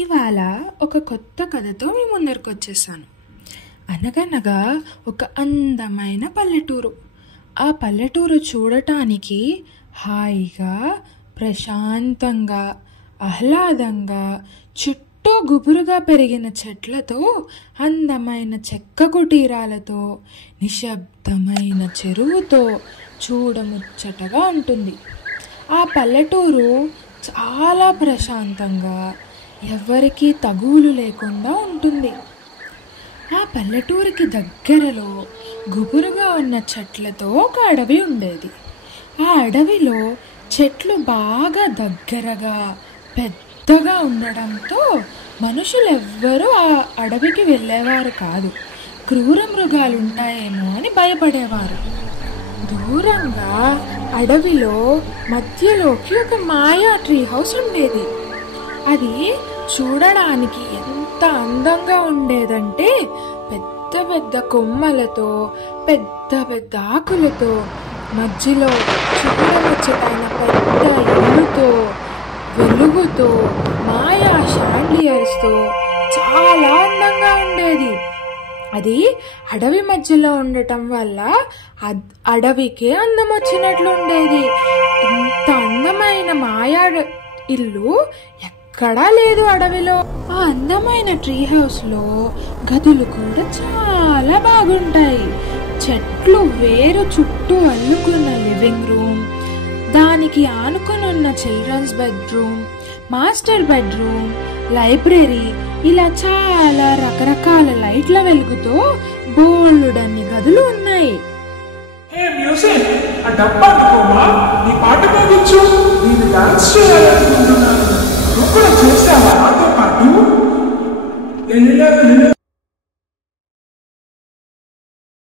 ఇవాళ ఒక కొత్త కథతో మీ ముందరికి వచ్చేసాను. అనగనగా ఒక అందమైన పల్లెటూరు. ఆ పల్లెటూరు చూడటానికి హాయిగా, ప్రశాంతంగా, ఆహ్లాదంగా, చుట్టూ గుబురుగా పెరిగిన చెట్లతో, అందమైన చెక్క కుటీరాలతో, నిశ్శబ్దమైన చెరువుతో చూడముచ్చటగా ఉంటుంది. ఆ పల్లెటూరు చాలా ప్రశాంతంగా, ఎవరికీ తగువులు లేకుండా ఉంటుంది. ఆ పల్లెటూరికి దగ్గరలో గుబురుగా ఉన్న చెట్లతో ఒక అడవి ఉండేది. ఆ అడవిలో చెట్లు బాగా దగ్గరగా, పెద్దగా ఉండడంతో మనుషులెవ్వరూ ఆ అడవికి వెళ్ళేవారు కాదు. క్రూర మృగాలు ఉంటాయేమో అని భయపడేవారు. దూరంగా అడవిలో మధ్యలోకి ఒక మాయా ట్రీ హౌస్ ఉండేది. అది చూడడానికి ఎంత అందంగా ఉండేదంటే పెద్ద పెద్ద కొమ్మలతో, పెద్ద పెద్ద ఆకులతో, మధ్యలో చూడముచ్చటైన పెద్ద ఇల్లుతో, వెలుగుతో, మాయా షాండియర్స్తో చాలా అందంగా ఉండేది. అది అడవి మధ్యలో ఉండటం వల్ల అడవికే అందం వచ్చినట్లు ఉండేది. ఇంత అందమైన మాయా ఇల్లు ఎక్కడా లేదు అడవిలో. ఆ అందమైన ట్రీ హౌస్ లో గదులు కూడా చాలా బాగుంటాయి. చెట్లు వేరు చుట్టూ అల్లుకున్న లివింగ్ రూమ్, దానికి ఆనుకునున్న children's bedroom, master bedroom, library, ఇలా చాలా రకరకాల లైట్ల వెలుగుతో బోల్డన్ని గదులు ఉన్నాయి. నేను డాన్స్ చేయాలనుకుంటున్నాను. నువ్వు కూడా చేస్తావా నాతో పాటు?